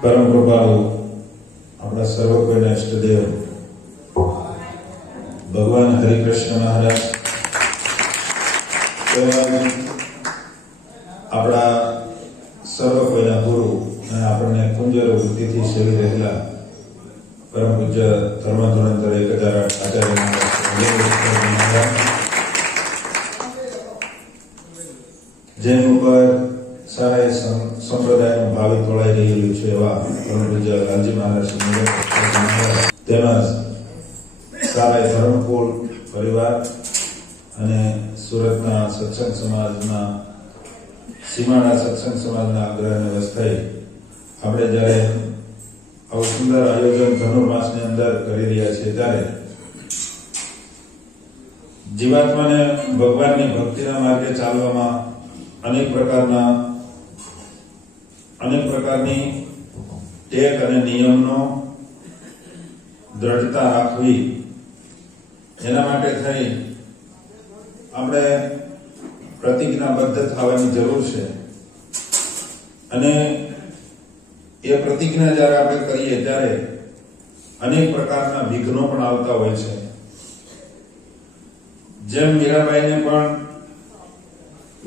પરમ કૃપાળુ આપણા સર્વ કોઈના ઇષ્ટદેવ ભગવાન હરિકૃષ્ણ મહારાજ, આપણા સર્વ કોઈના ગુરુ અને આપણને કુંજરો વૃત્તિથી સેવી રહેલા પરમ પૂજ્ય ધર્મધુરંધર 1008 આચાર્ય મહારાજ, જેમ ઉપર સારા સંપ્રદાયનું ભાવિ તોળાઈ રહેલું છે એવા પરમ પૂજ્ય લાલજી મહારાજ, તેમજ સારા ધર્મકુળ પરિવાર અને સુરતના સત્સંગ સમાજના સીમાડા સત્સંગ સમાજના આગ્રહને વસ્તાઈ આપણે જ્યારે આવું સુંદર આયોજન ધનુર્માસની અંદર કરી રહ્યા છીએ, ત્યારે જીવાત્માને ભગવાનની ભક્તિના માર્ગે ચાલવામાં અનેક પ્રકારની ટેક અને નિયમનો દ્રઢતા રાખવી, એના માટે થઈ આપણે પ્રતિજ્ઞાબદ્ધ થવાની જરૂર છે. અને એ પ્રતિજ્ઞા જ્યારે આપણે કરીએ ત્યારે અનેક પ્રકારના વિઘ્નો પણ આવતા હોય છે. જેમ મીરાબાઈને પણ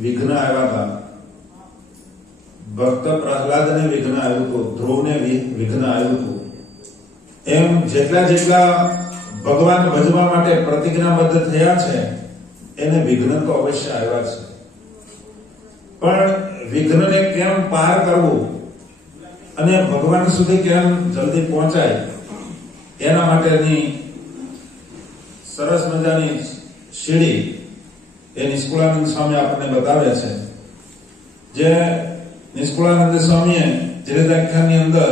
વિઘ્ન આવ્યા હતા, ભક્ત પ્રહલાદને વિઘ્ન આવ્યું હતું, ધ્રુવને વિઘ્ન આવ્યું હતું, એમ જેટલા ભગવાન ભજવા માટે પ્રતિજ્ઞાબદ્ધ થયા છે એને વિઘ્ન તો અવશ્ય આવ્યા છે. પણ વિઘ્નને કેમ પાર કરવું અને ભગવાન સુધી કેમ જલ્દી પહોંચાય, એના માટેની સરસ મજાની સીડી એ નિષ્કુળાનંદ સ્વામી આપણને બતાવે છે. જે નિષ્કુળાનંદ સ્વામીએ ચરિતાખ્યાનની અંદર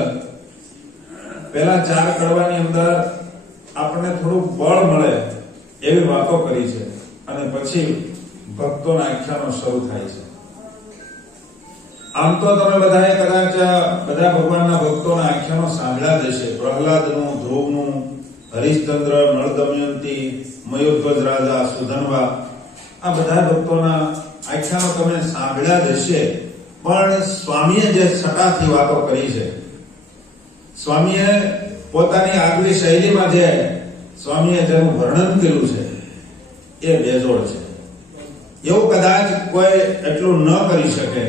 પહેલા 4 કડવાની અંદર આપણને થોડું બળ મળે એવી વાતો કરી છે, અને પછી ભક્તોના આખ્યાનો શરૂ થાય છે. આમ તો તમે બધાએ કદાચ બધા ભગવાનના ભક્તોના આખ્યાનો સાંભળ્યા જ હશે. પ્રહલાદનું, ધ્રુવનું, હરિશ્ચંદ્ર, નળ દમયંતી, મયુરધ્વજ રાજા, સુધનવા, આ બધા ભક્તોના આખ્યાનો તમે સાંભળ્યા જ હશે. પણ સ્વામીએ જે છટાથી વાતો કરી છે, સ્વામીએ પોતાની આગવી શૈલીમાં જે સ્વામીએ જેનું વર્ણન કર્યું છે એ બેજોડ છે. એવું કદાચ કોઈ એટલું ન કરી શકે,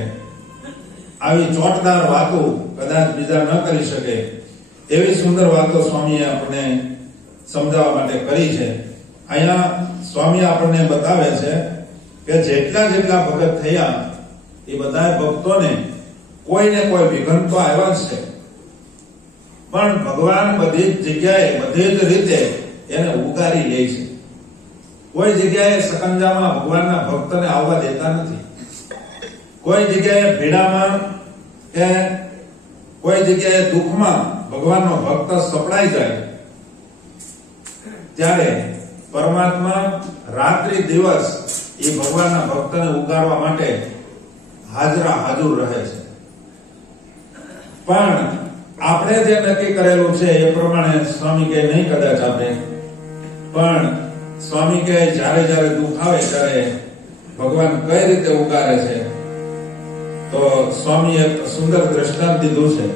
આવી ચોટદાર વાતો કદાચ બીજા ન કરી શકે, એવી સુંદર વાતો સ્વામીએ આપણને સમજાવવા માટે કરી છે. અહીંયા સ્વામી આપણને બતાવે છે કે જેટલા ભગત થયા એ બધા ભક્તોને કોઈને કોઈ વિઘ્ન તો આવ્યા છે, પણ ભગવાન બધી જ જગ્યાએ બધી જ રીતે એને ઉગારી લે છે. કોઈ જગ્યાએ સકંજામાં ભગવાનના ભક્તને આવવા દેતા નથી. કોઈ જગ્યાએ ભીડામાં કે કોઈ જગ્યાએ દુઃખમાં ભગવાનનો ભક્ત સપડાઈ જાય ત્યારે પરમાત્મા રાત્રિ દિવસ એ ભગવાનના ભક્તને ઉગારવા માટે હાજર રહે છે. પણ આપણે જે નક્કી કરેલું છે એ પ્રમાણે સ્વામી કે નહીં કદાચ આપણે, પણ સ્વામી કે જ્યારે દુઃખ આવે ત્યારે ભગવાન કઈ રીતે ઉગારે છે, તો સ્વામી એક સુંદર દ્રષ્ટાંત દીધું છે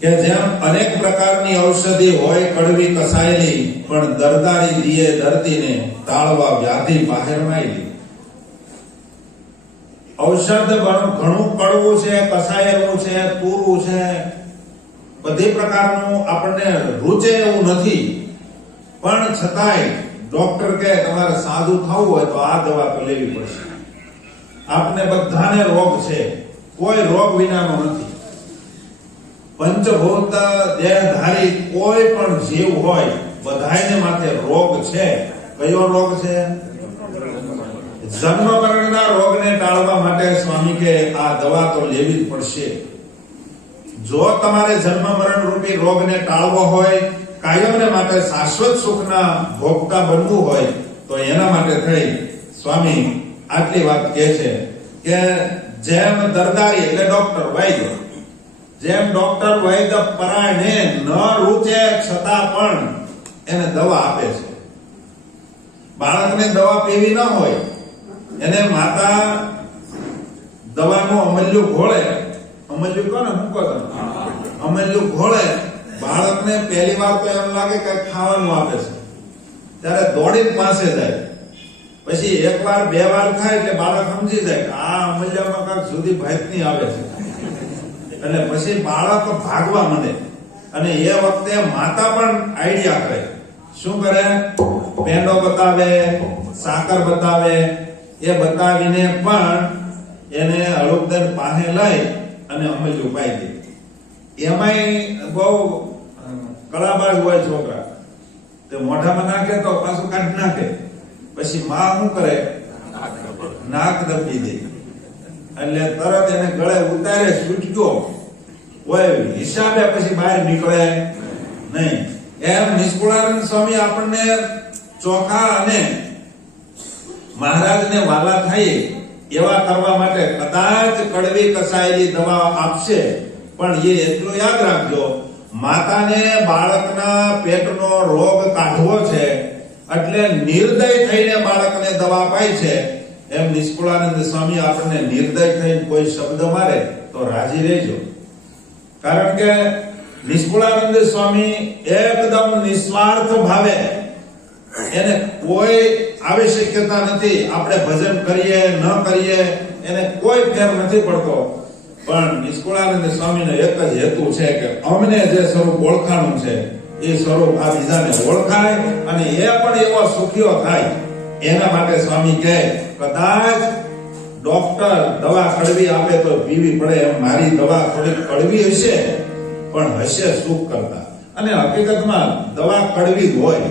કે જેમ અનેક પ્રકારની ઔષધિ હોય કડવી કસાયેલી, પણ દરદારી દીએ દર્દીને ટાળવા વ્યાધિ બહાર માયેલી. ઔષધ ઘણું કડવું છે, કસાયેલું છે, તૂરું છે, બધી પ્રકારનું આપણને રૂચે એવું નથી, પણ છતાંય ડોક્ટર કહે તમારે સાદું થવું હોય તો આ દવા તો લેવી પડશે. આપને બધાને રોગ છે, કોઈ રોગ વિનાનો નથી. પંચભૂત દેહધારી કોઈ પણ જીવ હોય બધાને માથે રોગ છે. કયો રોગ છે? જન્મ મરણના રોગને ટાળવા માટે સ્વામી કે આ દવા તો લેવી જ પડશે. જો તમારે જન્મ મરણ રૂપી રોગને ટાળવો હોય, કાયમને માટે શાશ્વત સુખના ભોગતા બનવું હોય, તો એના માટે થઈ સ્વામી આટલી વાત કહે છે કે જેમ દરદારી એટલે ડોક્ટર વૈદ્ય, જેમ ડોક્ટર વૈદ્ય પરાયણે ન રૂચે છતાં પણ એને દવા આપે છે. બાળકને દવા પીવી ન હોય એને માતા દવાનું અમલ્યું ઘોળે, અમલ્યું કોને હું કહો તમે, અમલ્યું ઘોળે, બાળકને પહેલી વાર તો એમ લાગે કે ખાવાનું આપે છે, ત્યારે દોડીને પાસે જાય. પછી એક વાર બે વાર થાય એટલે બાળક સમજી જાય કે આ અમલ્યામાં કાંઈક સુધી ભાતની આવે છે, એટલે પછી બાળક ભાગવા માંડે. અને એ વખતે માતા પણ આઈડિયા કરે. શું કરે? પેંડો બતાવે, સાકર બતાવે, એ બતાવીને પણ એને હળુકદર પાસે લઈ અને અમલ્યું પાઈ દે. એમાંય બહુ કળાબાજ હોય છોકરા, તે મોઢામાં નાખે તો પાછું કાઢી નાખે. પછી માં શું કરે? નાક દબી દે, એટલે તરત એને ગળે ઉતારે, છૂટક્યો હોય હિસાબે પછી બહાર નીકળે નહીં. એમ નિષ્કુળાનંદ સ્વામી આપણને ચોખા અને મહારાજને વાલા થાય એવા કરવા માટે કદાચ કડવી કસાયેલી દવા આપશે, પણ એ એટલું યાદ રાખજો, માતાને બાળકના પેટનો રોગ કાઢવો છે એટલે નિર્દય થઈને બાળકને દવા અપાય છે. એમ નિષ્કુળાનંદ સ્વામી આપણને નિર્દય થઈને કોઈ શબ્દ મારે તો રાજી રહેજો. કારણ કે નિષ્કુળાનંદ સ્વામી એકદમ નિસ્વાર્થ ભાવે, એને કોઈ આવશ્યકતા નથી આપણે ભજન કરીએ ન કરીએ, એને કોઈ ફેર નથી પડતો. પણ નિષ્કુળાનંદ સ્વામીનો એક જ હેતુ છે કે અમને જે સ્વરૂપ ઓળખાણું છે એ સ્વરૂપ આ બીજાને ઓળખાય અને એ પણ એવો સુખીઓ થાય. એના માટે સ્વામી કહે કદાચ ડોક્ટર દવા કડવી આપે તો પીવી પડે, એમ મારી દવા થોડી કડવી હશે પણ હશે સુખ કરતા. અને હકીકતમાં દવા કડવી હોય,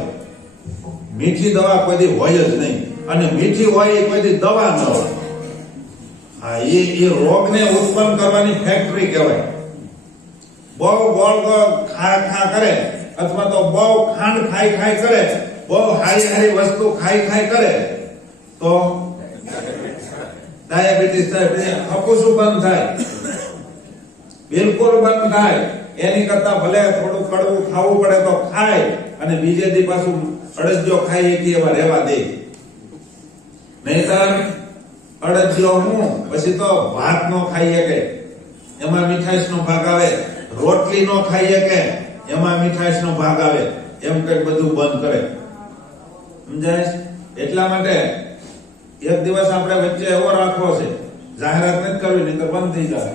મીઠી દવા કોઈ હોય જ નહીં, અને મીઠી હોય એ કોઈ દવા ન હોય. હા, એ રોગને ઉત્પન્ન કરવાની ફેક્ટરી કહેવાય. બહુ ગોળ ગોળ ખા કરે અથવા તો બહુ ખાંડ ખાઈ કરે, બહુ હારી વસ્તુ ખાઈ કરે તો ડાયાબિટીસ થાય, ફફુસું બંધ થાય, બિલકુલ બંધ થાય. એની કરતા ભલે થોડું કડવું ખાવું પડે તો ખાય, અને બીજે દી પાછું અડદિયો ખાઈ કે એવા રહેવા દે. નહીતર અડદિયો હું પછી તો ભાત નો ખાઈ શકે, એમાં મીઠાઈશ નો ભાગ આવે, રોટલી નો ખાઈ શકે, એમાં મીઠાઈશ નો ભાગ આવે, એમ કઈ બધું બંધ કરે. સમજાય? એટલા માટે એક દિવસ આપણે વચ્ચે એવો રાખવો છે, જાહેરાત નથી કરવી નહીં તો બંધ થઈ જાય.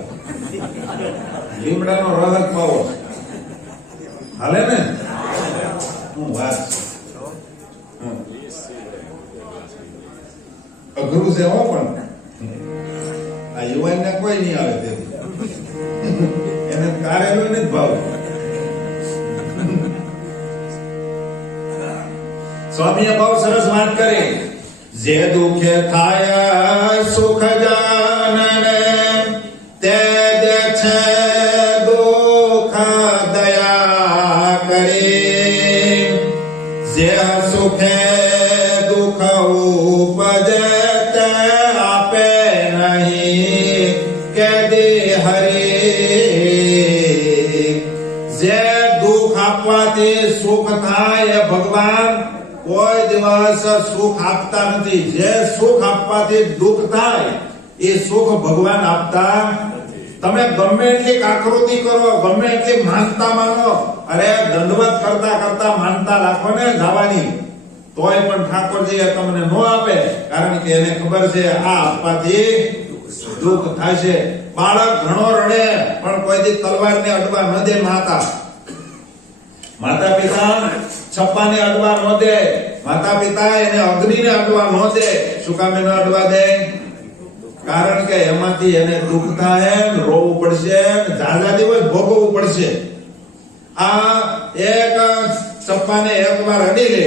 લીમડાનો રસ પાવો હાલે ને? હું વાત અઘરું છે હો, પણ આ યુવાન ને કોઈ નહીં આવે તે એને કારેલું નથી ભાવ. સ્વામીએ બહુ સરસ વાત કરી. જે દુખે થાય સુખ જાનને તે દે છે દુઃખ દયા કરી. જે સુખે દુઃખ ઉપજે તે આપે નહીં કે દે હરી. જે દુઃખ આપવાથી સુખ થાય ભગવાન કોઈ દિવસ સુખ આપતા નથી. જે સુખ આપવાથી દુઃખ થાય એ સુખ ભગવાન આપતા. તમે ગમે એટલી આકૃતિ કરો, ગમે એટલી માનતા માનો, અરે દંડવત કરતા કરતા માનતા રાખો ને જવાની, તોય પણ ઠાકોરજી તમને નો આપે. કારણ કે એને ખબર છે આ આપવાથી દુઃખ થશે. બાળક ઘણો રડે પણ કોઈ દી તલવારને અડવા ન દે માતા. માતા પિતા છપ્પાને અડવા ન દે, માતા પિતા એને અગ્નિને અડવા ન દે. શું કામ એને અડવા દે? કારણ કે એમાંથી એને દુઃખ થાય, રોવું પડશે, ઝાઝા દિવસ ભોગવવું પડશે. આ એક છપ્પાને એકવાર અડી લે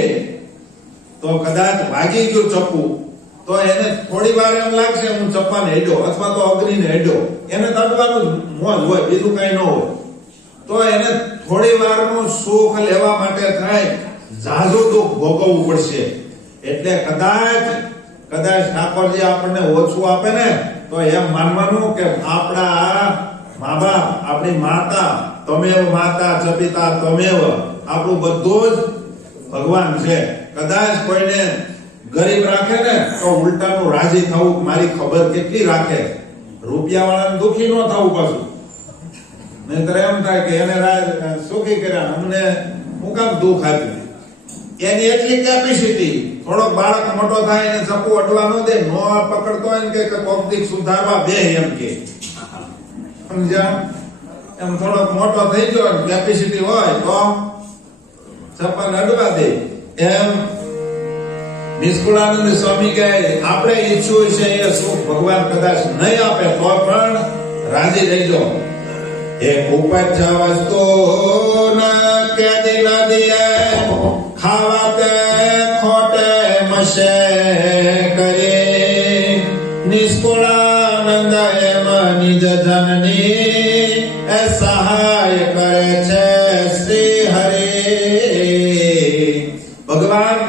તો કદાચ ભાગી ગયું ચપ્પુ તો એને થોડી વાર એમ લાગશે હું ચપ્પાને હેડ્યો અથવા તો અગ્નિને હેડ્યો, એને તડવાનું મોજ હોય, બીજું કઈ ન હોય. તો એને થોડી વારનું સુખ લેવા માટે થાય, ઝાઝું દુઃખ ભોગવવું પડશે. એટલે કદાચ ઠાકોરજી આપણને ઓછું આપે ને તો એમ માનવાનું કે આપણા મા બાપ, આપણી માતા, તમેવ માતા ચ પિતા તમેવ, આપણું બધું જ ભગવાન છે. કદાચ કોઈને ગરીબ રાખે ને તો ઉલટાનું રાજી થવું, મારી ખબર કેટલી રાખે, રૂપિયા વાળાને દુખી ન થવું પાછું. નહીતર એમ થાય કે એને સુખી કર્યા, અમને હું કામ દુઃખ આપ્યું. એની એટલી કેપેસિટી, થોડોક બાળક મોટો થાય એને ચપ્પુ અટવા ન દે, નો પકડતો હોય ને કે કોક દીક સુધારવા બે એમ કે સમજ્યા. એમ થોડોક મોટો થઈ ગયો કેપેસિટી હોય તો ચપ્પા અડવા દે. એમ નિષ્કુળાનંદ સ્વામી કહે આપણે ઈચ્છું છે એ સુખ ભગવાન કદાચ નહીં આપે તો પણ રાજી રહેજો. એક ઉપજ વસ્તુ કે દિલ દિયે ખાવા તે ખોટે મશે કરે. નિષ્કુળાનંદ એમ નિજ જનની એ સહાય કરે છે શ્રી હરિ. ભગવાન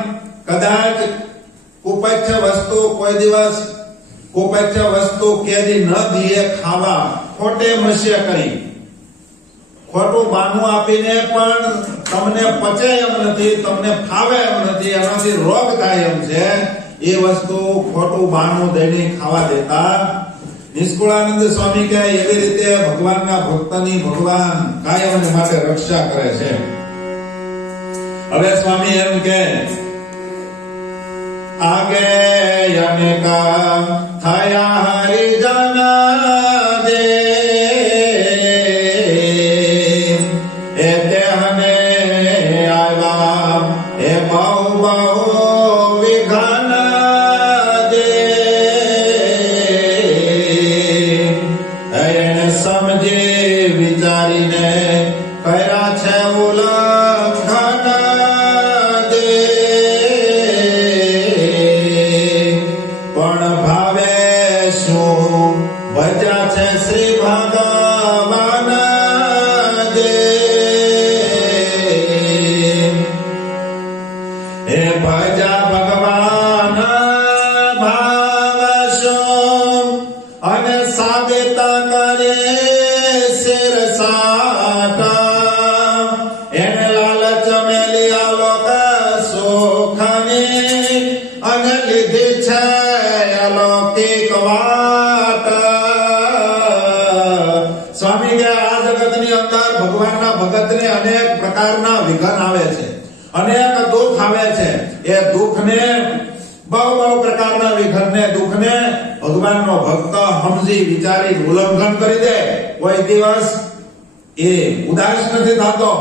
કદાચ કુપચ્છ વસ્તુ કોઈ દિવસ કુપચ્છ વસ્તુ કેદી ન દીએ ખાવા, ખોટે મશે કરી, ખોટું બાનું આપીને પણ તમને પચે એમ નથી, તમને ફાવે એમ નથી, એનાથી રોગ થાય એમ છે, એ વસ્તુ ખોટું બાનું દઈને ખાવા દેતા. નિષ્કુળાનંદ સ્વામી કહે એવી રીતે ભગવાનના ભક્તની ભગવાન કાયમ માટે રક્ષા કરે છે. હવે સ્વામી એમ કે આગે અનેકા થયા હરિજન દે એ દેહને આવ્યા એ બહુ બહુ વિઘન દે. એને સમજી વિચારીને કર્યા છે ઉલ્લંઘન દે. પણ ભાવે શું ભજા છે શ્રી ભગવાન દે. એ ભજા ભગવાન ભાવ શું અને સાબિત કરે શિર સાટા. એને લાલચ મેલી આલોક સુખની અને લીધી છે અલૌકિક વાટ. સ્વામી કે આ જગતની અંદર ભગવાનના ભગતને અનેક પ્રકારના વિઘ્ન આવે છે, અનેક દુઃખ આવે છે. એ દુઃખને બહુ બહુ પ્રકારના વિઘ્નને દુઃખને ભગવાનનો ભક્ત સમજી વિચારી ઉલ્લંઘન કરી દે, કોઈ દિવસ એ ઉદાસ નથી થતો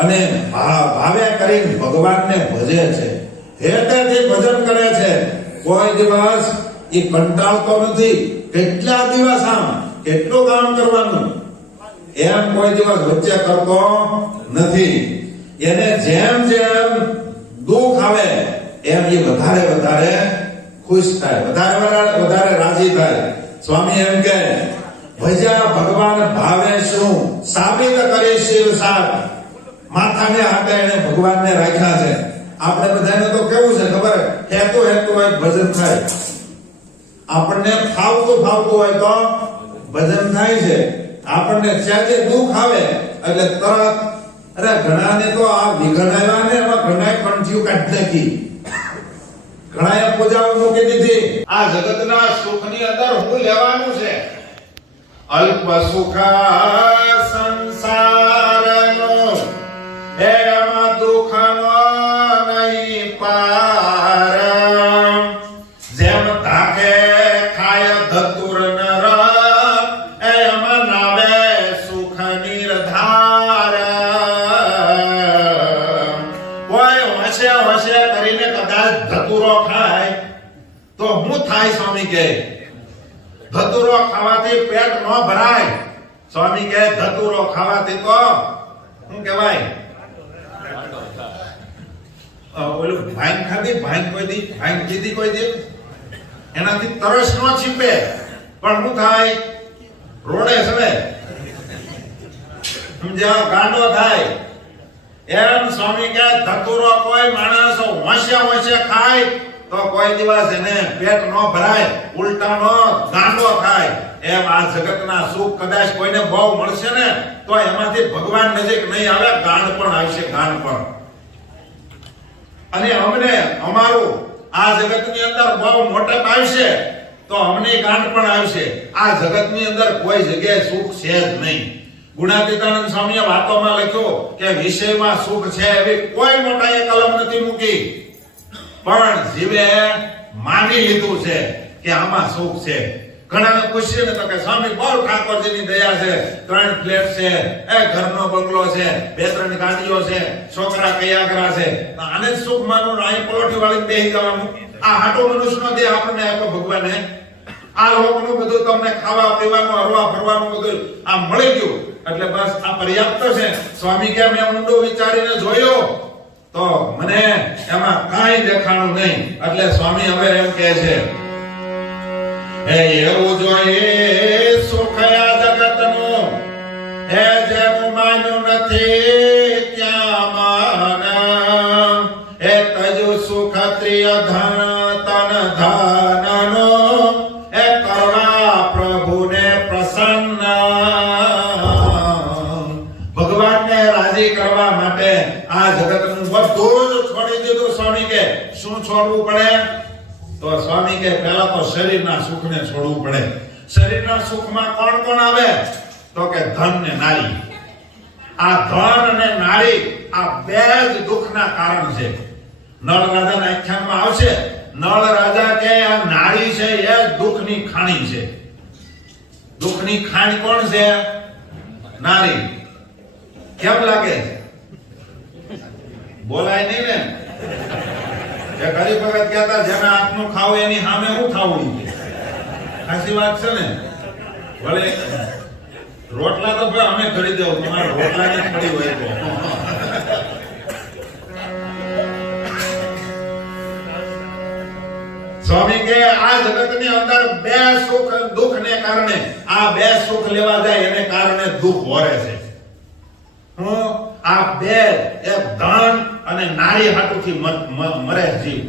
અને ભાવે કરીને ભગવાનને ભજે છે, હેતેથી ભજન કરે છે. કોઈ દિવસ એ કંટાળતો નથી. કેટલા દિવસ આમ કેટલું કામ કરવાનું એમ કોઈ દિવસ વચ્ચે કરતો નથી. એને જેમ જેમ દુઃખ આવે એમ એ વધારે વધારે ખુશ થાય, વધારે રાજી થાય. સ્વામી એમ કે ભજ્યા ભગવાન ભાવે શું સાબિત કરી શિવ સાત. માથાને હાથે એને ભગવાનને રાખ્યા છે. આપણે બધાને તો કેવું છે ખબર, હેતું હોય ભજન થાય. આપણને ફાવતું હોય તો ભજન થાય છે. આપણને જ્યારે દુઃખ આવે એટલે તરત અરે ઘણાને તો આ વિઘ્ન આવ્યા ને એમાં ઘણાએ કંઠિયું કાઢી નાખી, ઘણાએ પૂજાઓ મૂકી દીધી. આ જગતના સુખની અંદર હું લેવાનું છે? અલ્પ સુખ સંસારનો એમાં દુઃખનો નહીં પાર. જેમ તાકે ખાય ધતુર નર એમાં નાવે સુખ નિર્ધાર. કોઈ હોશે કરીને કદાચ ધતુરો ખાય તો હું થાય? સ્વામી કહે ધતુરો ખાવાથી પેટ ન ભરાય. સ્વામી કહે ધતુરો ખાવાથી તો શું કહેવાય, ઓલું ભાંગ ખાધી, ભાંગ કીધી કોઈ દી એનાથી તરસ ન છીપે પણ શું થાય, રોડે સડે, સમજ્યા, ગાંડો થાય. એમ સ્વામી કહે ધતુરો કોઈ માણસ હોશે ખાય તો કોઈ દિવસ એને પેટ ન ભરાય, ઉલટા નો ગાંડો થાય. એમ આ જગતના સુખ કદાચ કોઈને બહુ મળશે ને તો એમાંથી ભગવાન નજીક નહીં આવે, ગાંડ પણ આવશે, ગાંડ પણ. અને અમને અમારું આ જગતની અંદર બહુ મોટપ આવશે તો અમને ગાંઠ પણ આવશે. આ જગતની અંદર કોઈ જગ્યાએ સુખ છે જ નહીં. ગુણાતીતાનંદ સ્વામીએ વાતોમાં લખ્યું કે વિષયમાં સુખ છે એવી કોઈ મોટાએ કલમ નથી મૂકી, પણ જીવે માની લીધું છે કે આમાં સુખ છે. ઘણાને પૂછ્યું ને તો કે સ્વામી બહુ ઠાકોરજીની દયા છે, 3 ફ્લેટ છે, ઘરનો બંગલો છે, 2-3 ગાડીઓ છે, છોકરા કયાગરા છે, આને જ સુખ માનવું, અહીં પલોઠી વાળી બેહી જવાનું. આ હાટો મનુષ્યનો દેહ આપણને આપ્યો ભગવાને. આ લોકનું બધું તમને ખાવા પીવાનું, હરવા ફરવાનું બધું આ મળી ગયું એટલે બસ આ પર્યાપ્ત છે. સ્વામી કે મેં ઊંડો વિચારીને જોયો તો મને એમાં કાંઈ દેખાણું નહીં. એટલે સ્વામી હવે એમ કહે છે હે એવું જોઈએ સુખ આ જગતનું, હે જેનું માન્યું નથી ત્યાં માન. હે તજુ સુખ ત્રિય ધન તન ધનનો, હે કરવા પ્રભુને પ્રસન્ન. ભગવાનને રાજી કરવા માટે આ જગતનું બધું જ છોડી દીધું. સ્વામી કે શું છોડવું પડે? તો સ્વામી કે પહેલા તો શરીરના સુખને છોડવું પડે. શરીરના સુખમાં કોણ કોણ આવે? તો કે ધન ને નારી. આ ધન અને નારી આ બે જ દુઃખના કારણ છે. નળ રાજાના આખ્યાનમાં આવશે, નળ રાજા કે આ નારી છે એ દુઃખની ખાણી છે. દુઃખની ખાણ કોણ છે? નારી. કેમ લાગે? બોલાય નહીં ને. એ ગરીબ ભગત કહેતા જેના હાથનું ખાવું એની સામે હું ખાવું? ખાસી વાત છે ને. ભલે રોટલા તો ભાઈ અમે કરી દેવું, તમારે રોટલા ની ખડી હોય તો. સ્વામી કે આ જગતની અંદર બે સુખ દુઃખ ને કારણે, આ બે સુખ લેવા જાય એને કારણે દુઃખ હોરે છે. હું આ બે એક ધન અને નારી હાટુથી મરે જીવ.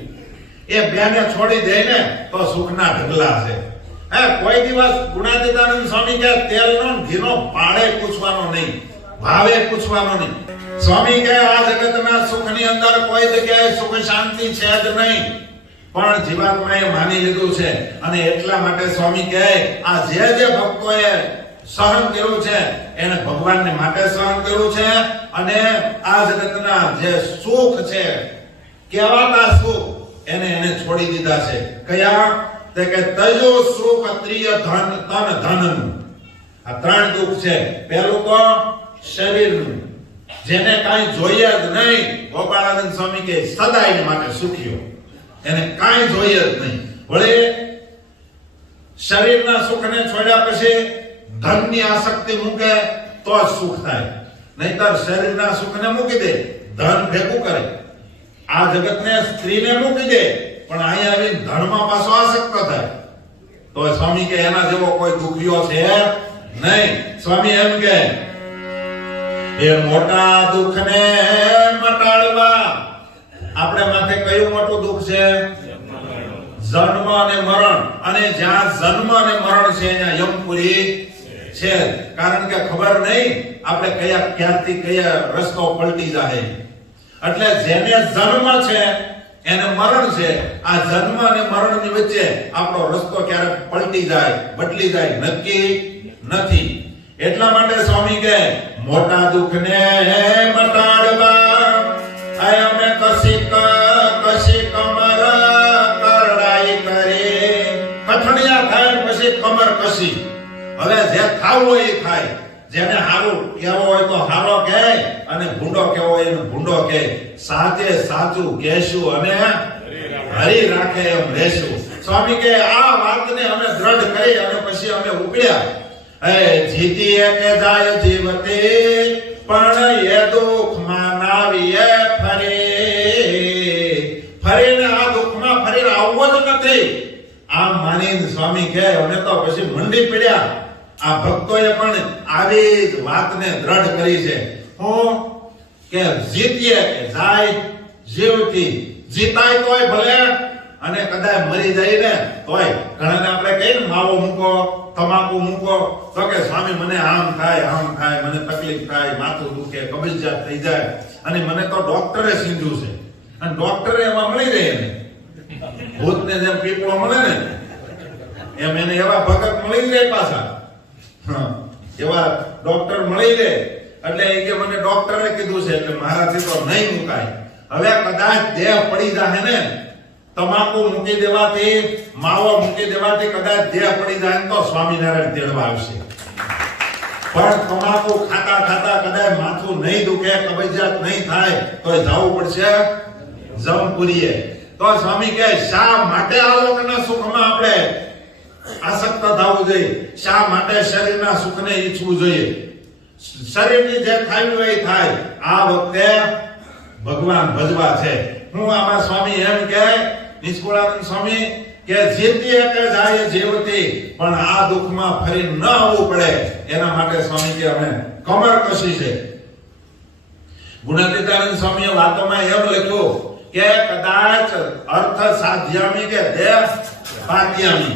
એ બેને છોડી દે ને તો સુખના ઢગલા છે. કોઈ દિવસ ગુણાતીતાનંદ સ્વામી કે તેલનો ઘીનો ભાડે પૂછવાનો નહીં, ભાવે પૂછવાનો નહીં. સ્વામી કે આ જગતના સુખની અંદર કોઈ જગ્યાએ સુખ શાંતિ છે જ નહીં, પણ જીવાત્માએ માની લીધું છે. અને એટલા માટે સ્વામી કહે આ જે ભક્તોએ સહન કર્યું છે એને ભગવાનને માટે સહન કર્યું છે. અને આ જગતના જે સુખ છે કેવાતા સુખ એને છોડી દીધા છે. કયા? તે કે તજો સુખ ત્રિય ધન તન ધનનું. આ 3 દુઃખ છે. પહેલું તો શરીરનું, જેને કાંઈ જોઈએ જ નહીં. ગોપાળાનંદ સ્વામી કે સદાય માટે સુખ્યો, એને કાંઈ જોઈએ જ નહીં. વળે શરીરના સુખને છોડ્યા પછી ધનની આસક્તિ મૂકે તો જ સુખ થાય, નહીતર શરીરના સુખને મૂકી દે, ધન ભેગું કરે. આ જગતને સ્ત્રીને મૂકી દે પણ અહીંયા આવીને ધનમાં પાછો આસક્ત થાય. તો સ્વામી કે એના જેવો કોઈ દુખ્યો છે નહીં. સ્વામી એમ કે એ મોટા દુઃખને મટાડવા આપણે માથે કયું મોટું દુઃખ છે? જન્મ અને મરણ. અને જ્યાં જન્મ અને મરણ છે ત્યાં યમપુરી છે. કારણ કે ખબર નહીં આપણે ક્યાંથી કયા રસ્તો પલટી જાય. એટલે જેને જન્મ છે એને મરણ છે. આ જન્મ અને મરણની વચ્ચે આપણો રસ્તો ક્યારેક પલટી જાય, બદલી જાય, નક્કી નથી. એટલા માટે સ્વામી કહે મોટા દુઃખને મટાડવા અમે કશી કમર કરડાઈ કરે. કઠણિયા થાય પછી કમર કશી. હવે જે ખાવું હોય એ ખાય. જેને હારું કેવો હોય તો હારો કહે, અને ભૂંડો કેવો હોય એને ભૂંડો કહે. સાચે સાચું કહેશું અને હરી રાખે એમ રહેશું. સ્વામી કે આ વાતને અમે દ્રઢ કરી અને પછી અમે ઉપડ્યા. જીતીએ કે જાય જીવતે પણ એ દુઃખમાં નાવીએ ફરીને આ દુઃખમાં ફરીને આવવો જ નથી. આમ માની સ્વામી કહે અમે તો પછી મંડી પડ્યા. આ ભક્તોએ પણ આવી વાતને દ્રઢ કરી છે. હું કે જીતીએ કે જાય જીવતી. જીતાય તોય ભલે અને કદાચ મરી જાય ને તોય ઘણાને આપણે કહીએ ને માવો મૂકો, તમાકુ મૂકો, તો કે સ્વામી મને આમ થાય, મને તકલીફ થાય, માથું દુખે, કબજિયાત થઈ જાય, અને મને તો ડોક્ટરે સીધું છે, અને ડોક્ટરે એમાં મળી રહે ને ભૂતને જેમ પીપળો મળે ને એમ એને એવા ભગત મળી જાય પાછા, એવા ડોક્ટર મળી રહે. એટલે એ કે મને ડોક્ટરે કીધું છે એટલે મારાથી તો નહીં મુકાય. હવે કદાચ દેહ પડી જાય ને, તમાકુ મૂકી દેવાથી, માવો મૂકી દેવાથી કદાચ દેહ પડી જાય તો સ્વામિનારાયણ તેડવા આવશે. પણ તમાકુ ખાતા ખાતા કદાચ માથું નહીં દુખે, કબજિયાત નહીં થાય તો જવું પડશે જમપુરીએ. તો સ્વામી કહે શા માટે આ લોકના સુખમાં આપણે આસક્ત થવું જોઈએ, શા માટે શરીરના સુખને ઈચ્છવું જોઈએ? શરીરની જે ખાયું હોય એ થાય. આ વખતે ભગવાન ભજવા છે. હું આમાં સ્વામી એમ કહે નિષ્કુળાનંદ સ્વામી કે જીતી એક જાય જીવતી, પણ આ દુઃખમાં ફરી ન આવવું પડે એના માટે સ્વામી કે અમે કમર કશી છે. ગુણાતીતાનંદ સ્વામીએ વાતોમાં એમ લખ્યું કે કદાચ અર્થ સાધ્યામી કે દેહ પાત્યામી,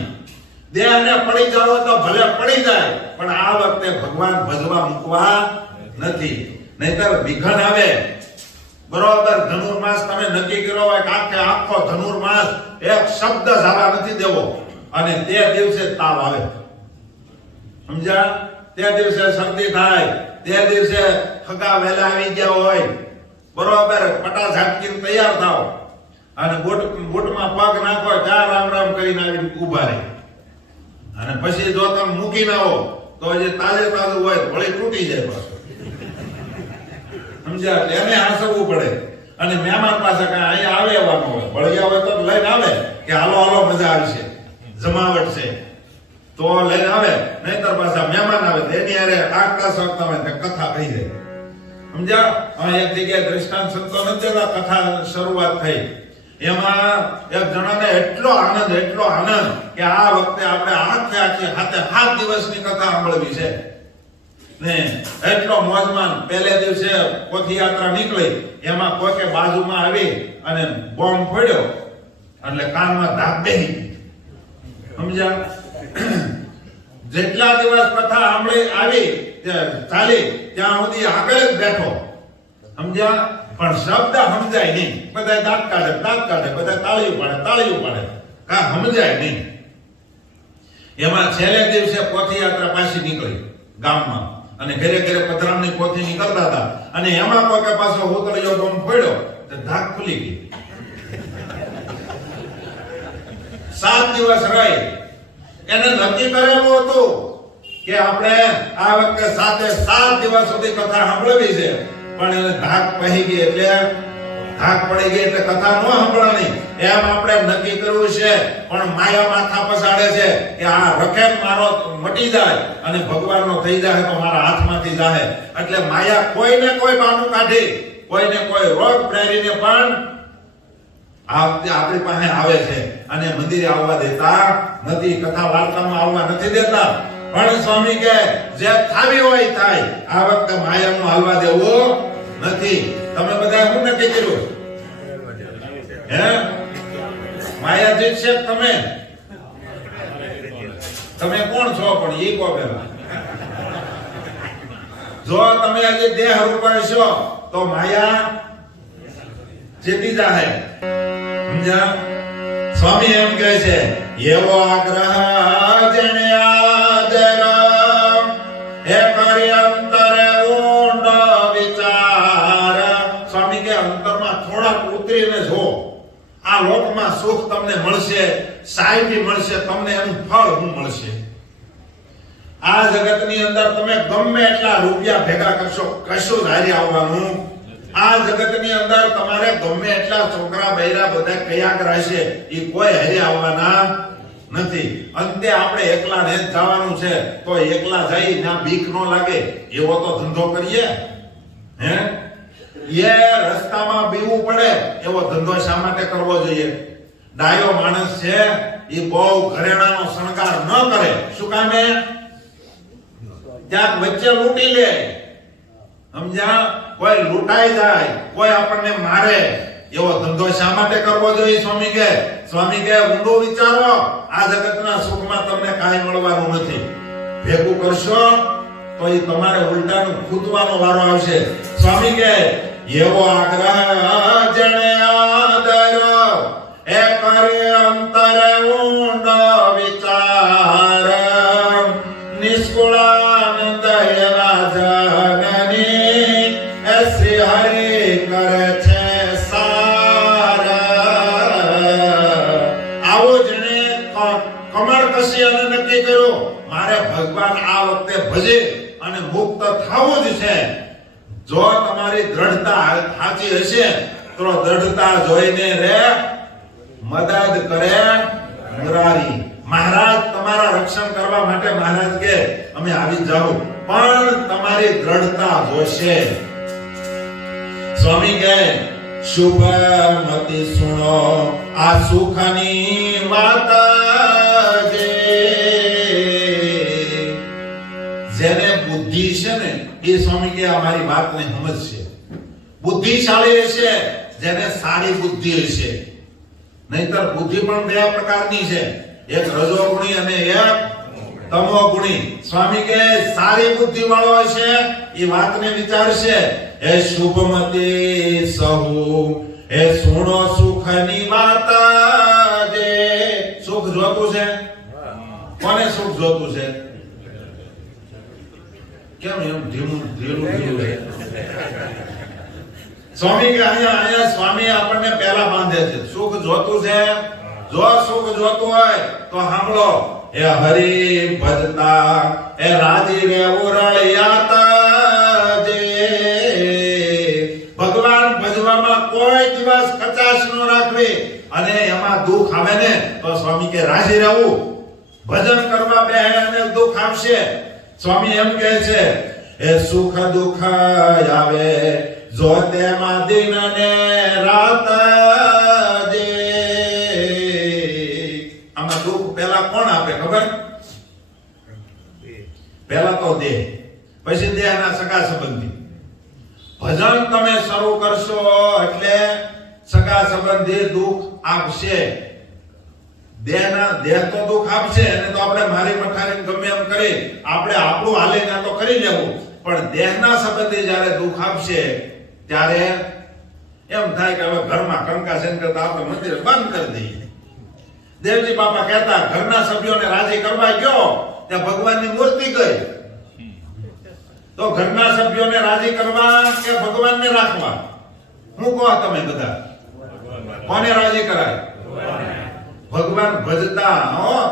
દેહને પડી જાવ તો ભલે પડી જાય, પણ આ વખતે ભગવાન ભજવા મૂકવા નથી, નહીતર વિઘન આવે. બરોબર ધનુર્માસ તમે નક્કી કર્યો હોય કે આખો ધનુર્માસ એક શબ્દ જવા નથી દેવો, અને તે દિવસે તાવ આવે, સમજ્યા? તે દિવસે શરદી થાય, તે દિવસે ખગા વહેલા આવી ગયા હોય, બરોબર પટા ઝાટકીને તૈયાર થાવ, અને બૂટમાં પગ નાખો, ચાર રામ રામ કરીને આવીને ઊભા રહે, અને પછી જો તમે મૂકી ના હો તો જે તાજે તાજું હોય વળી તૂટી જાય પાછું, સમજ્યા? એને હાંસવવું પડે. અને મહેમાન પાસે કઈ અહીંયા આવે એવાનો હોય, વળગ્યા હોય તો લઈને આવે કે હાલો હાલો મજા આવશે, જમાવટ છે તો લઈને આવે, નહીતર પાછા મહેમાન આવે એની હારે આગતા શકતા હોય કથા કહી જાય, સમજ્યા? એક જગ્યાએ દ્રષ્ટાંત સંતો નથી દેતા, કથા શરૂઆત થઈ, એમાં એક જણાને એટલો આનંદ કે આ વખતે આપણે આખી 7 દિવસની કથા સાંભળવી છે ને, એટલો મોજમાન. પહેલે દિવસે પોથી યાત્રા નીકળી, એમાં કોઈકે બાજુમાં આવી અને બોમ્બ ફોડ્યો એટલે કાનમાં ધાક બેહી, સમજ્યા? જેટલા દિવસ કથા સાંભળી આવી ચાલી ત્યાં સુધી આગળ જ બેઠો, સમજ્યા? પણ શબ્દ સમજાય નહીં, બધા દાંત કાઢે, બધા તાળીઓ પાડે, કા સમજાય નહીં. એમાં છેલ્લે દિવસે પોથી યાત્રા પાછી નીકળી ગામમાં, અને ઘરે ઘરે પધરામણી પોથી નીકળતા હતા, અને એમાં કોઈ પાછો ઉતળિયો બોમ્બ ફોડ્યો તો ધાક ખુલી ગઈ. 7 દિવસ રહી, એને નક્કી કરેલું હતું કે આપણે આ વખતે 7 દિવસ સુધી કથા સાંભળવી છે, પણ એને ધાક પહી ગઈ, એટલે ધાક પડી ગઈ એટલે કથા ન સાંભળવાની એમ આપણે નક્કી કરવું છે. પણ માયા માથા પસાડે છે કે આ રખેમ મારો મટી જાય અને ભગવાનનો થઈ જાય તો મારા હાથમાંથી જાય, એટલે માયા કોઈને કોઈ બહાનું કાઢી, કોઈને કોઈ રોગ પ્રેરીને પણ આપણી પાસે આવે છે, અને મંદિરે આવવા દેતા નથી, કથા વાર્તામાં આવવા નથી દેતા. પણ સ્વામી કે જે થાવી હોય થાય, આ વખતે માયાનું હાલવા દેવું નથી. તમે બધા શું નક્કી કર્યું? હે માયા જીતશે? તમે કોણ છો? પણ એ કહો પેલા. જો તમે આજે દેહ રૂપાય છો તો માયા જીતી જાય, સમજ્યા? સ્વામી એમ કહે છે એવો આગ્રહ જેને આદર હે કરી અંતરે ઊંડો વિચાર. સ્વામી કે અંતરમાં થોડાક ઉતરીને જો આ લોકમાં સુખ તમને મળશે, સાહેબી મળશે, તમને એનું ફળ શું મળશે? આ જગતની અંદર તમે ગમે એટલા રૂપિયા ભેગા કરશો, કશું ધારી આવવાનું. આ જગતની અંદર તમારે ગમે એટલા છોકરા બૈરા બધા કયા રહેશે, એ કોઈ હારે આવવાના નથી. અંતે આપણે એકલા ને જવાનું છે, તો એકલા જઈ ના બીક ન લાગે એવો તો ધંધો કરીએ. હે એ રસ્તામાં બીવું પડે એવો ધંધો શા માટે કરવો જોઈએ? ડાયો માણસ છે એ બહુ ઘરેણાનો શણગાર ન કરે. શું કામે? ક્યાંક વચ્ચે લૂંટી લે, સમજ્યા? કોઈ લૂંટાઈ જાય, કોઈ આપણને મારે, એવો ધંધો શા માટે કરવો જોઈએ? સ્વામી કે સ્વામી કહે ઊંડો વિચારો, આ જગતના સુખમાં તમને કાંઈ મળવાનું નથી. ભેગું કરશો તો એ તમારે ઉલટાનું ખૂટવાનો વારો આવશે. સ્વામી કહે એવો આગ્રહ જણે આદરો એ કરે અંતરે ઊંડો વિચાર, નિષ્કુળાનંદ રાજનની એ શ્રી હરિ કરે છે સાર. આવો જેને કમર કસી અને નક્કી કર્યો મારે ભગવાન આ વખતે ભજે અને મુક્ત થવું જ છે. જો તમારી દ્રઢતા સાચી હશે તો દ્રઢતા જોઈને રે મદદ કરે મુરારી. મહારાજ તમારા રક્ષણ કરવા માટે મહારાજ કે અમે આવી જાવ, પણ તમારી દ્રઢતા જોશે. સ્વામી કહે શુભ મતિ સુનો આ સુખની વાત, જેને બુદ્ધિ છે ને એ સ્વામી કે અમારી વાતને સમજશે. બુદ્ધિશાળી હશે જેને સારી બુદ્ધિ હશે. નહીતર બુદ્ધિ પણ બે પ્રકારની છે, એક રજોગુણી અને એક તમોગુણી. સ્વામી કે સારી બુદ્ધિ વાળો હશે એ વાતને વિચારશે. એ શુભમતી સહુ એ સુણો સુખની વાત, જે સુખ જોતું છે. કોને સુખ જોતું છે? કેમ એમ ધીમું ધીરું છે? સ્વામી કે અહીંયા સ્વામી આપણને પહેલા બાંધે છે. સુખ જોતું છે? જો સુખ જોતું હોય તો સાંભળો, એ હરિ ભજતા એ રાજી રે ઉરળિયાતા જે. ભગવાન ભજવામાં કોઈ દિવસ કચાશ ન રાખવી, અને એમાં દુઃખ આવે ને તો સ્વામી કે રાજી રહેવું. ભજન કરવા બેહે અને દુઃખ આવશે. સ્વામી એમ કહે છે એ સુખ દુઃખ આવે જો તેમાં દિન ને રાત, જે આમાં દુઃખ પહેલા કોણ આપે ખબર? પહેલા તો દેહ, પછી દેહના સગા સંબંધી. ભજન તમે શરૂ કરશો એટલે સગા સંબંધી દુઃખ આપશે. દેહ તો દુઃખ આપશે, અને તો આપણે મારી મઠારી ગમે એમ કરી આપણે આપણું હાલે ના તો કરી લેવું, પણ દેહના સંબંધી જ્યારે દુઃખ આપશે ત્યારે એમ થાય કે હવે ઘરમાં કંકાસન કરતા આપણે મંદિર બંધ કરી દઈએ. દેવજી બાપા કહેતા ઘરના સભ્યોને રાજી કરવા ગયો ત્યાં ભગવાનની મૂર્તિ ગઈ. તો ઘરના સભ્યોને રાજી કરવા કે ભગવાનને રાખવા? હું કહો તમે બધા કોને રાજી કરાય? ભગવાન ભજતા.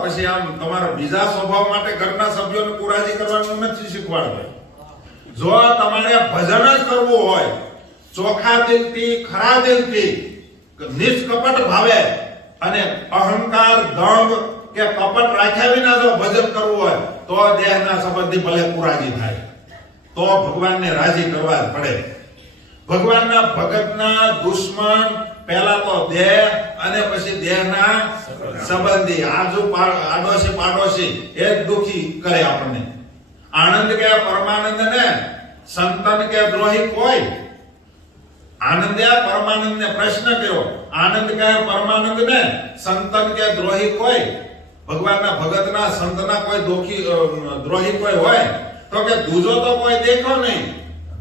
પછી આમ તમારા બીજા સ્વભાવ માટે ઘરના સભ્યોને રાજી કરવાનું નથી શીખવાડતા. જો તમારે ભજન જ કરવું હોય ચોખ્ખા દિલથી, ખરા દિલથી, નિષ્કપટ ભાવે, અને અહંકાર, દંભ કે કપટ રાખ્યા વિના જો ભજન કરવું હોય તો દેહના સંબંધી ભલે કુરાજી થાય, તો ભગવાનને રાજી કરવા જ પડે. ભગવાનના ભગતના દુશ્મન પહેલા તો દેહ અને પછી દેહના સંબંધી, આડોશી પાડોશી એ જ દુખી કરે આપણને. આનંદ કે પરમાનંદ ને સંતન કે દ્રોહી કોઈ? આનંદ્યા પરમાનંદ ને પ્રશ્ન કર્યો, આનંદ કે પરમાનંદ ને સંતન કે દ્રોહી કોઈ? ભગવાનના ભગતના સંતના કોઈ દ્રોહી કોઈ હોય? તો કે દૂજો તો કોઈ દેખો નહીં,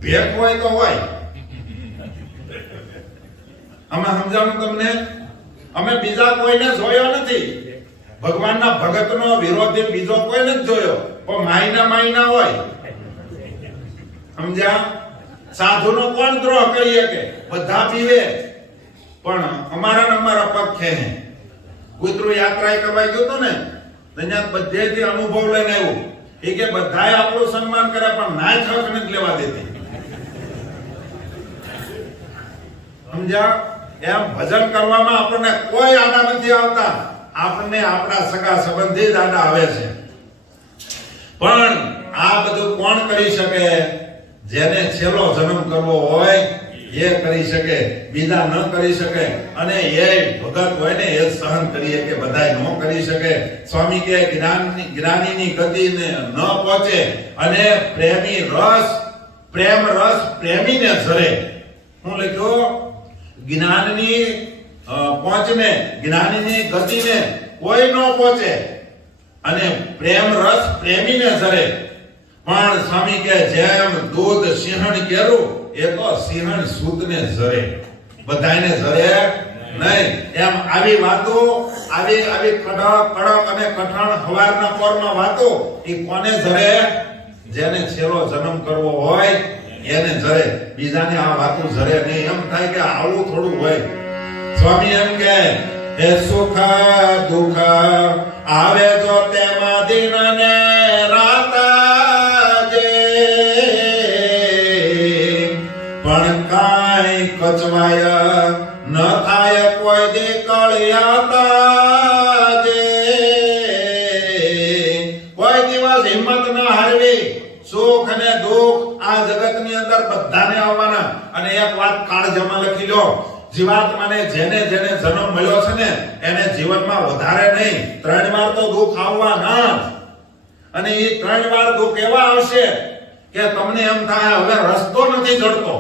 ભેટ હોય તો હોય. આમાં સમજાવું તમને? અમે બીજા કોઈને જોયો નથી. ભગવાનના ભગતનો વિરોધી બીજો કોઈ નથી જોયો, પણ માયના હોય. સમજ્યા? સાધુનો કોણ દ્રોહ કરીએ કે બધા પીવે, પણ અમારા પગ ખેને. કુતરું યાત્રા કરવા ગયો તો ને, ત્યાં બધેથી અનુભવ લઈને આવ્યું. એ કે બધાએ આપણું સન્માન કરે પણ નાય ખર્ચ નથી લેવા દેતી. સમજ્યા? એમ ભજન કરવામાં આપણને કોઈ આડા નથી આવતા, આપણને આપણા સગા સંબંધી જ આડા આવે છે. પણ આ બધું કોણ કરી શકે? જેને છેલ્લો જન્મ કરવો હોય એ કરી શકે, બીજા ન કરી શકે. અને એ ભગત હોય ને એ સહન કરીએ કે બધાય ન કરી શકે. સ્વામી કે જ્ઞાનીની ગતિને ન પહોંચે, અને પ્રેમ રસ પ્રેમીને ઝરે. હું લખ્યો જ્ઞાનની પહોંચને, જ્ઞાનીની ગતિને કોઈ ન પહોંચે અને પ્રેમ રસ પ્રેમીને ઝરે. પણ સ્વામી કે જેમ દૂધ સિંહણ કેરું એ તો સિંહણ સૂતને ઝરે, બધાને ઝરે નહીં. એમ આવી વાતો, આવી કડક અને કઠણ હવારના પોરમાં વાતો એ કોને ઝરે? જેને છેલ્લો જન્મ કરવો હોય એને ઝરે, બીજાને આ વાતો ઝરે નહીં. એમ થાય કે આવું થોડું હોય. સ્વામી એમ કે હે સુખ દુઃખ આવે જો તેમાં દિન ને રાત જે, પણ કાંઈ કચવાય ન થાય કોઈ દે કળિયાતા જે. કોઈ દિવસ હિંમત ન હારવી. સુખ અને દુઃખ આ જગતની અંદર બધાને આવવાના. અને એક વાત કાળજામાં લખી લો, જીવાત્માને જેને જન્મ મળ્યો છે ને એને જીવનમાં વધારે નહીં 3 વાર તો દુઃખ આવવાના. અને એ 3 વાર દુઃખ એવા આવશે કે તમને એમ થાય હવે રસ્તો નથી જડતો.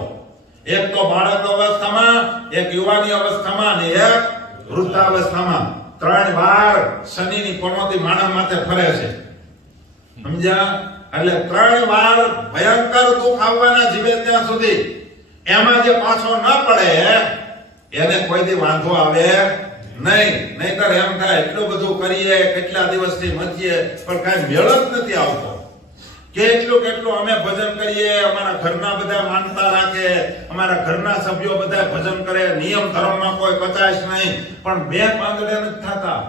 એક તો બાળક અવસ્થામાં, એક યુવાની અવસ્થામાં અને એક વૃદ્ધાવસ્થામાં 3 વાર શનિની પનોતી માણસ માથે ફરે છે. સમજ્યા? એટલે 3 વાર ભયંકર દુઃખ આવવાના જીવે ત્યાં સુધી. એમાં જે પાછો ન પડે એને કોઈ દી વાંધો આવે નહીં. નહીતર એમ થાય એટલું બધું કરીએ, કેટલા દિવસથી મથીએ પણ કાંઈ મેળ જ નથી આવતો. કેટલું અમે ભજન કરીએ, અમારા ઘરના બધા માનતા રાખે, અમારા ઘરના સભ્યો બધા ભજન કરે, નિયમ ધર્મમાં કોઈ કચાશ નહીં, પણ 2 પાંદડે નથી થતા.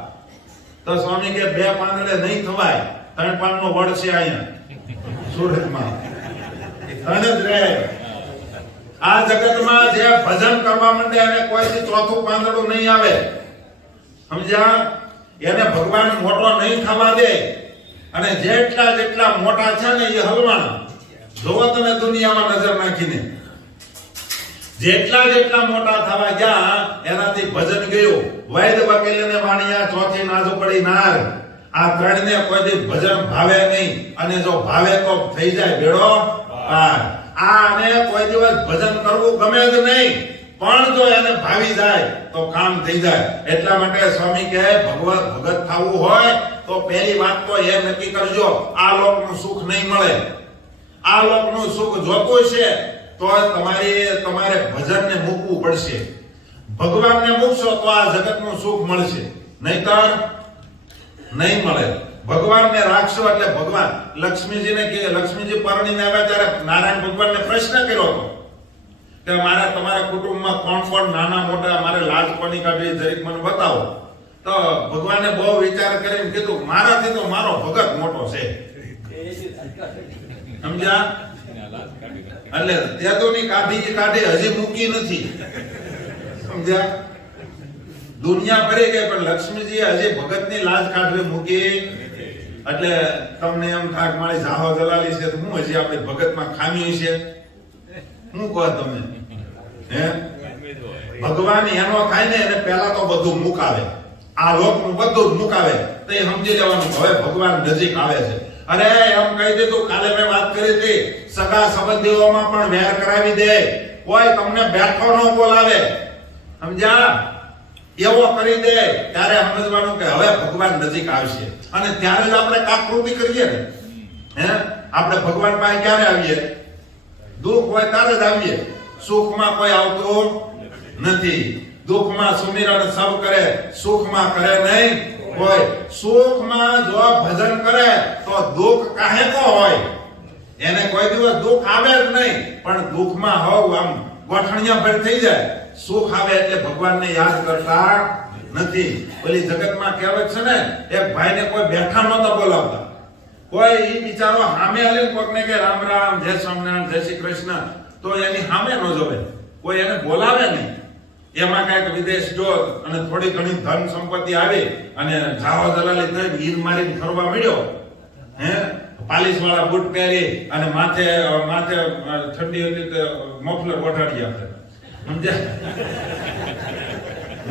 તો સ્વામી કે 2 પાંદડે નહીં થવાય. 3 પાંદનો વડ છે અહીંયા સુરતમાં, 3 જ રહે. આ જગતમાં જે ભજન કરવા માંડે અને કોઈથી 4થું પાંદડું નહીં આવે. સમજ્યા? એને ભગવાન મોટો નહીં થવા દે. અને જેટલા મોટા છે ને એ હલવાના. જોવો તમે દુનિયામાં નજર નાખીને, જેટલા મોટા થવા ગયા એનાથી ભજન ગયું. વૈદ વકીલને વાણિયા, ચોથી નાજુ પડી નાર. આ 3 ને કોઈ દી ભજન ભાવે નહીં. અને જો ભાવે તો થઈ જાય બેડો પાર. આને કોઈ દિવસ ભજન કરવું ગમે જ નહીં, પણ જો એને ભાવી જાય તો કામ થઈ જાય. એટલા માટે સ્વામી કહે ભગત થવું હોય તો પહેલી વાત તો એ નક્કી કરજો, આ લોકનું સુખ નહીં મળે. આ લોકનું સુખ જોતું છે તો તમારે ભજનને મૂકવું પડશે. ભગવાનને મૂકશો તો આ જગતનું સુખ મળશે, નહીતર નહીં મળે. ભગવાનને રાખશો એટલે ભગવાન લક્ષ્મીજીને કે લક્ષ્મીજી પરણીને આવ્યા ત્યારે નારાયણ ભગવાનને પ્રશ્ન કર્યો હતો કે મારે તમારા કુટુંબમાં કોણ નાના મોટા મારે લાજ કોની કાઢી જરીક મને બતાવો. તો ભગવાને બહુ વિચાર કરીને કીધું મારાથી તો મારો ભગત મોટો છે. સમજ્યા? એટલે તેદોની કાઢી હજી મૂકી નથી. સમજ્યા? દુનિયા ભરી ગઈ પણ લક્ષ્મીજી હજી ભગતની લાજ કાઢવી મૂકી. એટલે તમને એમ થાય કે મારી જાહો જલાલી છે તો હું હજી આપણે ભગતમાં ખામી છે. હું કહો તમે? હે ભગવાન એનો થાય ને એને પહેલા તો બધું મુકાવે. આ લોકનું બધું જ મુકાવે તો એ સમજી લેવાનું હવે ભગવાન નજીક આવે છે. અરે એમ કહી દીધું, કાલે મેં વાત કરી હતી, સગા સંબંધીઓમાં પણ વેર કરાવી દે, કોઈ તમને બેઠો ન બોલાવે. સમજ્યા? એવો કરી દે ત્યારે સમજવાનું કે હવે ભગવાન નજીક આવશે. અને ત્યારે જ આપણે કાકૃતિ કરીએ ને. હે આપણે ભગવાન પાસે ક્યારે આવીએ? દુઃખ હોય ત્યારે જ આવીએ. સુખમાં કોઈ આવતું નથી. દુઃખમાં સુમિરન સૌ કરે, સુખમાં કરે નહીં કોઈ. સુખમાં જો ભજન કરે તો દુઃખ કાહે કો હોય, એને કોઈ દિવસ દુઃખ આવે જ નહીં. પણ દુઃખમાં હોવ આમ ગોઠણિયા ભર થઈ જાય. સુખ આવે એટલે ભગવાનને યાદ કરતા નથી. પેલી જગતમાં કહેવત છે ને, એક ભાઈને કોઈ બેઠા નહોતા બોલાવતા. કોઈ ઈ બિચારો સામે આવીને કોકને કે રામ રામ, જય સ્વામિનારાયણ, જય શ્રી કૃષ્ણ, તો એની સામે ન જોવે, કોઈ એને બોલાવે નહીં. એમાં કઈક વિદેશ જો અને થોડી ઘણી ધન સંપત્તિ આવી અને જાહો જલાલી થઈ ઈર મારીને ફરવા મળ્યો. હે પાલિશ વાળા બૂટ પહેરી અને માથે ઠંડી હતી તો મફલર ઓઢાડી આપે.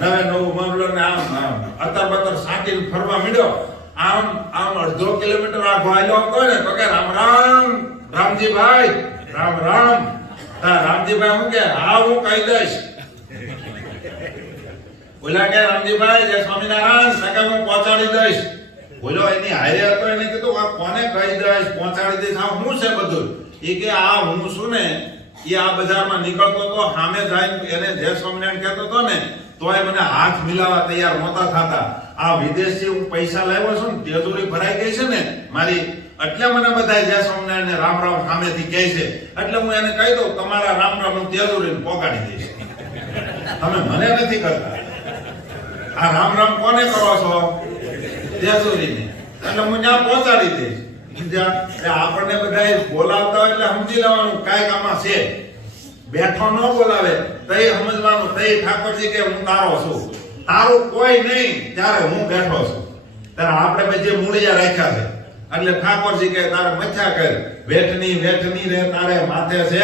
નવે નવું મફલર ને આમ અત્તર બત્તર સાટીને ફરવા મળ્યો. આમ 1.5 કિલોમીટર આગો આવ્યો હોય ને તો કે રામ રામ રામજીભાઈ, રામ રામ. રામજીભાઈ હું કે હા હું કહી દઈશ. ઓલા કે રામજીભાઈ જય સ્વામિનારાયણ સકે હું પહોંચાડી દઈશ. બોલો એની હારે હતો એને કીધું આ કોને કહી દઈશ પહોંચાડી દઈશ આ હું છે બધું. એ કે આ હું છું ને એ આ બજારમાં નીકળતો તો સામે જાય એને જય સ્વામિનારાયણ કહેતો હતો ને તોય મને હાથ મિલાવા તૈયાર નહોતા થતા. આ વિદેશથી હું પૈસા લાવ્યો છું ને તેજોરી ભરાઈ ગઈ છે ને મારી એટલે મને બધા જય સ્વામિનારાયણ ને રામ રામ સામેથી કહે છે એટલે હું એને કહી દઉં તમારા રામ રામ હું તેજોરીને પોકાડી દઈશ. તમે મને નથી કરતા. આ રામ રામ કોને કરો છો? તેજોરીને. એટલે હું ત્યાં પહોંચાડી દઈશ. આપણને બધા બોલાવતા હોય એટલે સમજી લેવાનું કાંઈક આમાં છે. બેઠો ન બોલાવે તઈ સમજવાનું તઈ ઠાકોરજી કે હું તારો છું. તારું કોઈ નહીં ત્યારે હું બેઠો છું. ત્યારે આપણે બધી મૂળિયા રાખ્યા છે એટલે ઠાકોરજી કે તારે મથ્યા કર વેઠની વેઠની રે તારે માથે છે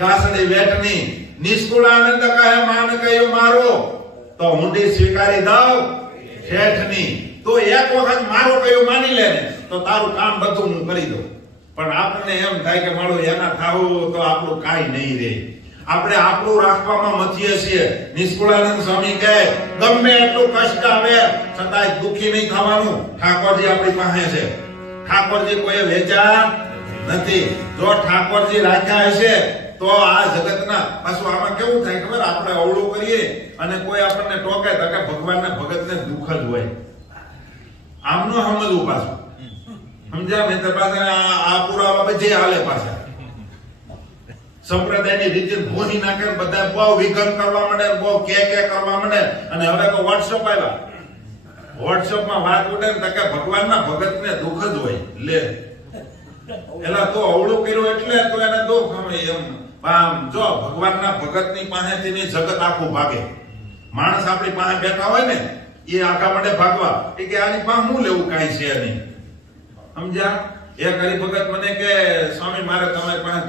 ગાસડી વેઠની. નિષ્કુળ આનંદ કહે માન કયો મારો તો ઊંડી સ્વીકારી દઉં શેઠની. તો એક વખત મારો કયો માની લે ને તો તારું કામ બધું હું કરી દઉં. પણ આપણને એમ થાય કે મારું એના થાવું તો આપણું કાંઈ નહીં રહે. આપણે આપણું રાખવામાં મથીએ છીએ. નિષ્કુળાનંદ સ્વામી કહે ગમે એટલું કષ્ટ આવે છતાંય દુઃખી નહીં થવાનું. ઠાકોરજી આપણી પાસે છે. ઠાકોરજી કોઈ વેચા નથી. જો ઠાકોરજી રાખ્યા હશે તો આ જગતના પાછું આમાં કેવું થાય ખબર આપણે અવળું કરીએ અને કોઈ આપણને ટોકે તો કે ભગવાનના ભગતને દુઃખ જ હોય. આમનો સમજવું પાછું સમજ્યા મેં પાસે આ પુરાવા બધી હાલે પાછા સંપ્રદાયની રીતે ભોની નાખે બધા બહુ વિઘન કરવા માંડે બહુ કે કરવા માંડે. અને હવે તો વોટ્સઅપ આવ્યા. વોટ્સઅપમાં વાત ઉડે ને કે ભગવાનના ભગતને દુઃખ જ હોય. લે એલા તો અવળું કર્યું એટલે તો એને દુઃખ એમ જો ભગવાનના ભગતની પાસેથી ની જગત આખું ભાગે. માણસ આપણી પાસે બેઠા હોય ને એ આખા માટે ભાગવા એ કે આની પાસે હું લેવું કાંઈ છે નહીં. સમજ્યા? એક હરિભગત મને કે સ્વામી મારે તમારી પાસે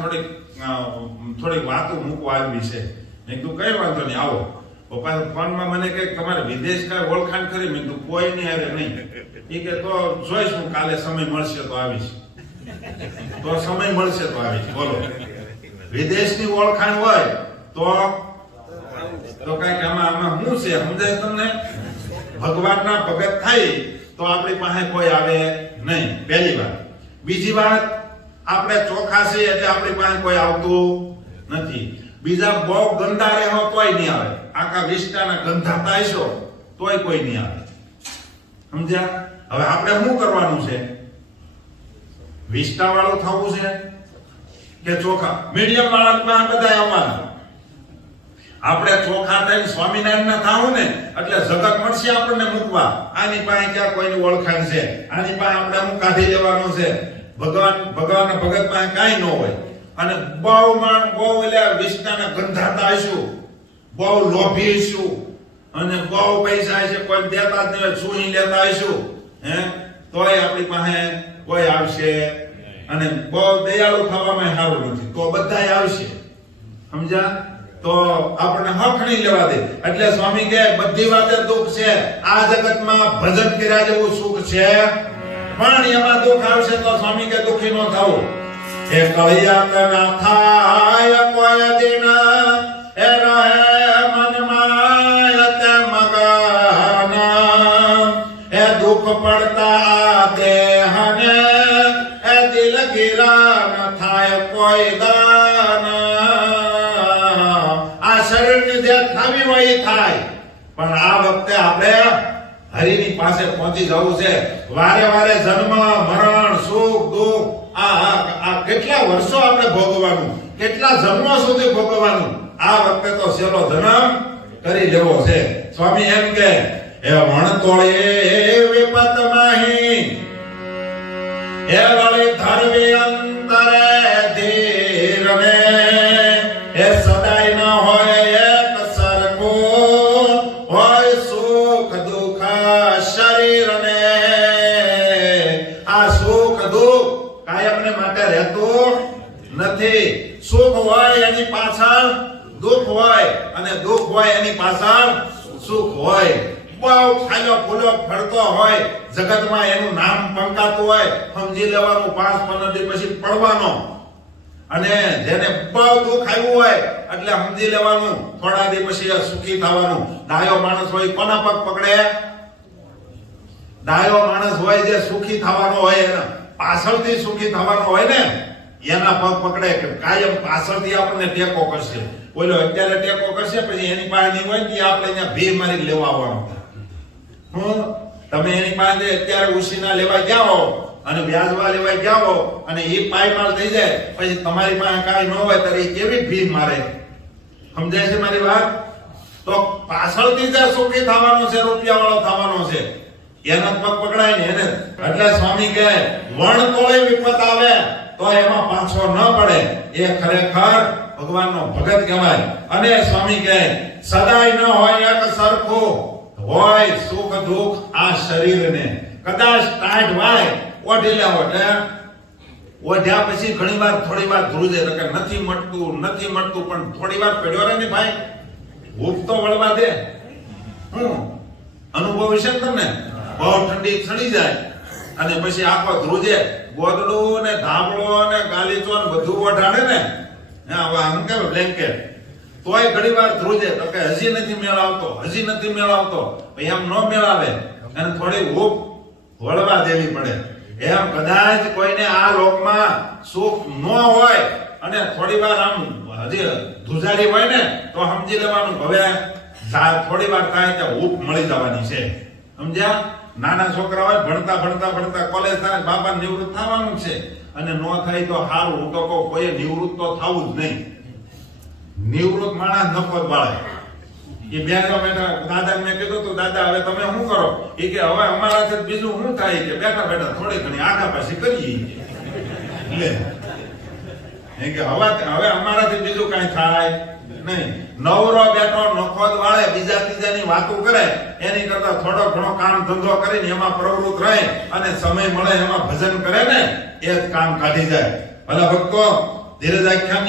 થોડીક વાતો મૂકવા આવી છે. મેં કીધું કઈ વાંધો નહીં આવો. પપ્પા ફોનમાં મને કે તમારે વિદેશ કઈ ઓળખાણ કરી? મેં કીધું કોઈ નહીં અરે નહીં. એ કે તો જોઈશ હું કાલે સમય મળશે તો આવીશ. તો સમય મળશે તો આવીશ. બોલો વિદેશની ઓળખાણ હોય તો કઈક આમાં શું છે સમજાય તમને? ભગવાનના ભગત થાય તો આપણી પાસે કોઈ આવે નહીં. પહેલી વાત. બીજી વાત આપણે ચોખ્ખા છીએ એટલે આપણી પાસે કોઈ આવતું નથી. બીજા બહુ ગંદા રહો તોય નહીં આવે. આખા વિસ્તારના ગંધાતા હશો તોય કોઈ નહીં આવે. સમજ્યા? હવે આપણે શું કરવાનું છે? વિસ્તા વાળું થવું છે કે ચોખા? મીડિયમ વાળા પાસે બધા આવવાના. આપણે ચોખા થઈને સ્વામિનારાયણ ના થાવું ને એટલે જગત મળશે આપણને મૂકવા. આની પાસે ક્યાં કોઈની ઓળખાણ છે? આની પાસે આપણે હું કાઢી લેવાનું છે? ભગવાનના ભગત પાસે કાંઈ ન હોય. અને બહુ એટલે વિસ્તારના ગંધાતા હશું, બહુ લોભી હશું અને બહુ પૈસા હશે કોઈ દેતા જ નહીં સુહી લેતા હશું તોય આપણી પાસે કોઈ આવશે. અને બહુ દયાળુ થવામાં સારું નથી તો બધાય આવશે. સમજ્યા? તો આપણે હક નહીં લેવા દે. એટલે સ્વામી કે બધી વાતે દુઃખ છે. આ જગતમાં ભજન કર્યા જેવું સુખ છે પણ એમાં દુઃખ આવશે તો સ્વામી કે દુઃખી ન થાઓ. એ કળિયાત ના થાય કોઈ દિન એ રહે મનમાં તે મગન એ દુઃખ પડતા દેહને એ દિલ ગિરા ન થાય કોઈ દાન. આ શરીરની જે થાવી હોય થાય પણ આ વખતે આપણે હરિની પાસે પહોંચી જવું છે. વારે વારે જન્મ મરણ સુખ દુઃખ આ કેટલા વર્ષો આપણે ભોગવવાનું, કેટલા જન્મો સુધી ભોગવવાનું. આ વખતે તો છેલ્લો જન્મ કરી લેવો છે. સ્વામી એમ કે એ વણતોળે વિપત માહી એ વળી ધરવી અંતરે ધીર ને એ સદાય ન હોય એક સરખું હોય સુખ દુઃખ શરીર ને. આ સુખ દુઃખ કાયમને માટે રહેતું નથી. સુખ હોય એની પાછળ દુઃખ હોય અને દુઃખ હોય એની પાછળ સુખ હોય. બહુ ખાયો ફૂલો ફરતો હોય જગતમાં એનું નામ પંકાતું હોય સમજી લેવાનું 5-15 દિવસ પછી પડવાનો. અને જેને બહુ દુઃખ આવ્યું હોય એટલે સમજી લેવાનું થોડા દિવસ પછી સુખી થવાનું. ડાયો માણસ હોય કોના પગ પકડે? ડાયો માણસ હોય જે સુખી થવાનો હોય એના પાછળથી સુખી થવાનો હોય ને એના પગ પકડે કે કાયમ પાછળથી આપણને ટેકો કરશે. બોલો અત્યારે ટેકો કરશે પછી એની પાસે નહીં હોય કે આપણે અહીંયા ભી મારી લેવા આવવાનું. તમે એની પાસે અત્યારે ઉસીના લેવા જાઓ અને વ્યાજવા લેવા જાઓ અને એ પાયમાલ થઈ જાય પછી તમારી પાસે કાંઈ ન હોય ત્યારે કેવી ભીખ મારે? સમજાય છે મારી વાત? તો પાછળથી જે સુખી થવાનો છે, રૂપિયા વાળો થવાનો છે, એના પગ પકડાય ને એને. એટલે સ્વામી કહે વણ તોય વિપત આવે તો એમાં પાછો ન પડે, એ ખરેખર ભગવાનનો ભગત કહેવાય. અને સ્વામી કહે સદાય ન હોય એક સરખું, હોય સુખ દુઃખ આ શરીરને. કદાચ ટાઢ વાય ઓઢી લેવો એટલે ઓઢ્યા પછી ઘણી વાર થોડી વાર ધ્રુજે તો કે નથી મળતું પણ થોડી વાર પડ્યો રે ને ભાઈ, ભૂખ તો વળવા દે. અનુભવ છે તમને? બહુ ઠંડી ચડી જાય અને પછી આખો ધ્રુજે, ગોદડું ને ધાબળો ને ગાલીચો ને બધું ઓઢાડે ને આમ કે બ્લેન્કેટ, તોય ઘણી વાર ધ્રુજે તો કે હજી નથી મેળ આવતો. એમ નો મેળાવે અને થોડી ભૂખ વળવા દેવી પડે. એમ કદાચ કોઈને આ લોકમાં સુખ ન હોય અને થોડી વાર આમ હજી ધુજારી હોય ને તો સમજી લેવાનું હવે થોડી વાર થાય ત્યાં ઊપ મળી જવાની છે. સમજ્યા? નાના છોકરા હોય ભણતા કોલેજ થાય બાપા નિવૃત્ત થવાનું છે અને નો થાય તો સારું. હું તો કહું કોઈ નિવૃત્ત તો થવું જ નહીં. નિવૃત્ત માણસ નફો બાળે. એ બેઠા દાદા મેં કીધું તું દાદા હવે તમે શું કરો? એ કે હવે અમારાથી બીજું શું થાય કે બેઠા થોડી ઘણી આગા પાછી કરીએ. એટલે કે હવે અમારાથી બીજું કઈ થાય નહીં. નવરો બેઠો નખોદ વાળે બીજા ત્રીજાની વાતો કરે એની કરતા થોડો ઘણો કામ ધંધો કરીને એમાં પ્રવૃત્ત રહે અને સમય મળે એમાં ભજન કરે ને એ જ કામ કાઢી જાય. ભલા ભક્તો ધીરજ આખ્યાન